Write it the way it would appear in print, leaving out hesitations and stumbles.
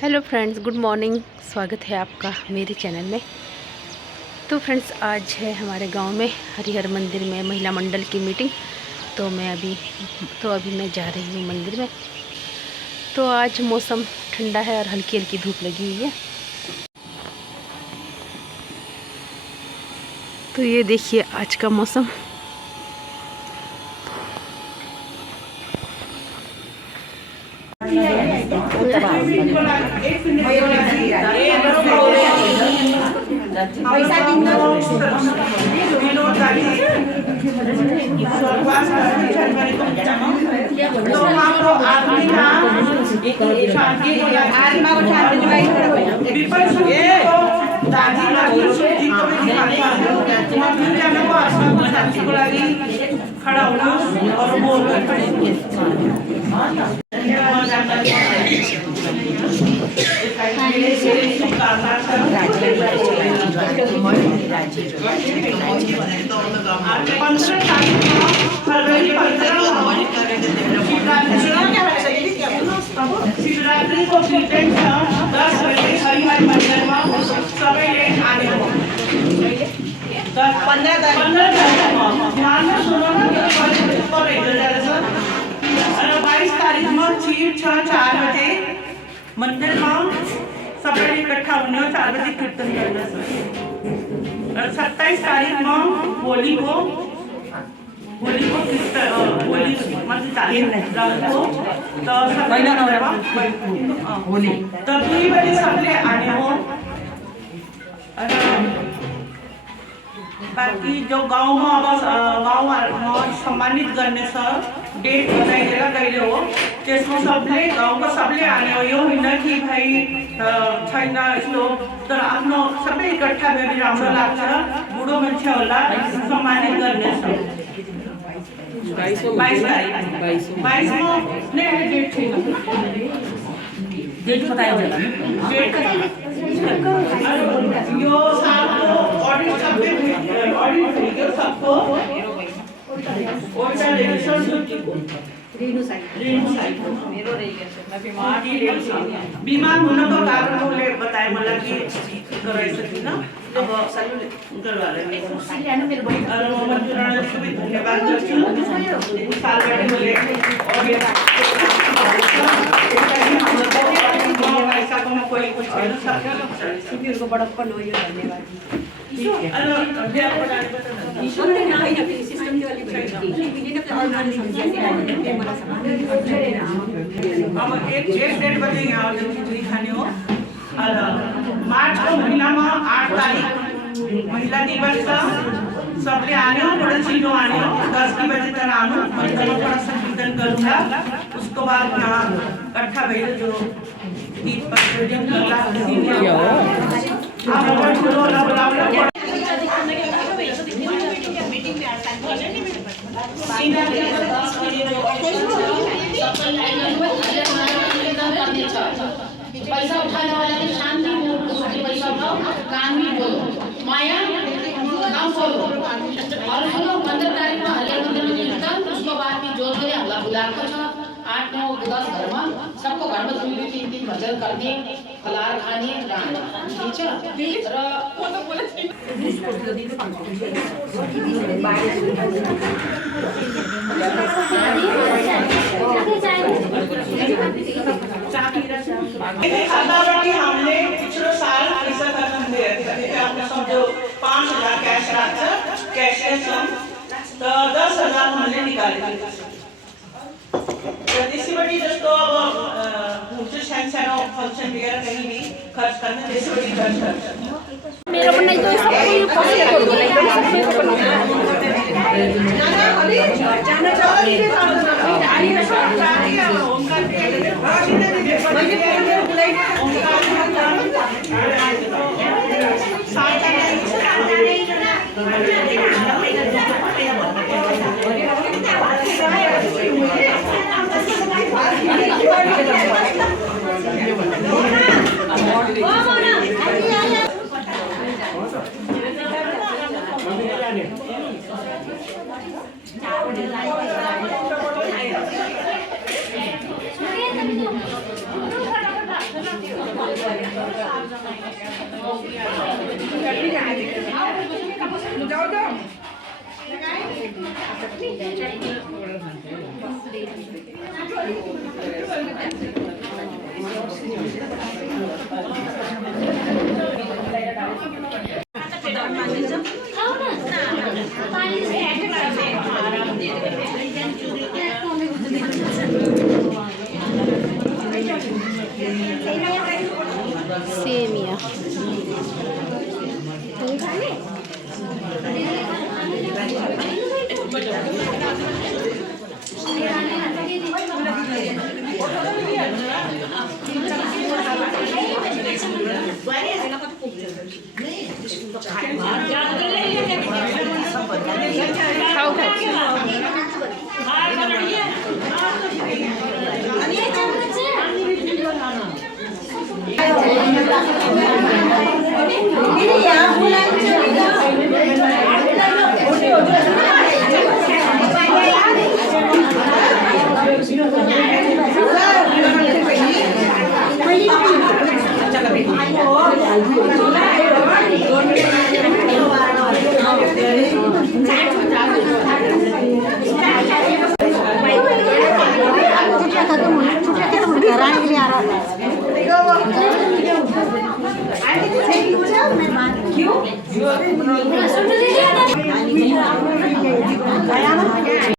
Hello friends, good morning. स्वागत है आपका मेरे चैनल में। तो फ्रेंड्स, आज है हमारे गांव में हरिहर मंदिर में महिला मंडल की मीटिंग। तो अभी मैं जा रही हूँ मंदिर में। तो आज मौसम ठंडा है और हल्की हल्की धूप लगी हुई है। तो ये देखिए आज का मौसम। खड़ा होना और बोलना शिवरात्रि को 10 बजे हरिहर मंदिर में सवेरे आने हो 15 ध्यान में सुनो ना। 22 तारीख में 4 बजे मंदिर में सवेरे इकट्ठा होने हो, 4 बजे कीर्तन करना है। और 27 तारीख में होली को होली मतलब होली तो 2 बजे सबले आने हो। बाकी जो गाँव में सम्मानित करने से डेट बनाइदिएर गइले हो, त्यसमा सबले गाउँको सबले आने हो। यो होइन कि भाइ छैन यस्तो, तर आफ्नो सबै इकट्ठा भएर राम्रो लाग्छ। बुढो मान्छे होला सम्मानित गर्ने छ। 22 में नहीं डेट थी, डेट बताया होला डेट यो सालको ऑडिट सबको ओटा बीमार हुनको कारण उसले बताए मलाई कि गराइ सकिन। अब धन्यवाद गर्छु। सालबाट मैले पैसाकोमा कोही छैन, बडप्पन हो यो। धन्यवाद। अब एक डेढ़ बजे यहाँ खिचड़ी खाने हो। मार्च को महीना में 8 तारीख महिला दिवस का सबले आने हो, थोड़ा छिटो आने हो। 10 बजे तक आना, मंदिर में थोड़ा सा कीर्तन करूँगा। उसको बाद यहाँ इकट्ठा भइल जो दीप प्रज्वलन पैसा उठाने वाला के शांति पैसा उठाओ, कानूनी बोलो, माया काम करो। और सुनो 15 तारीख में हरिहर मंदिर में कीर्तन, उसको बाद भी जोर से हमला बुलाएको छ। 8, 9, 10 घर में सबको घर में 2-3 भजन करने, फलार खाने, ठीक छ। हमने पिछले साल पैसा खत्म दिए थे। आपने समझो 5,000 कैश रखा, कैशलेस तो 10,000 हमने निकाले थे। त्यसैबटी जस्तो अब हुन्छ सानो फंक्शन वगैरह कहीं भी खर्च करना, त्यसैबटी खर्च गर्छ। मेरा बनना तो सब कोई पॉसिबल हो गया। जाना चाहिए सेमिया खाओ खाओ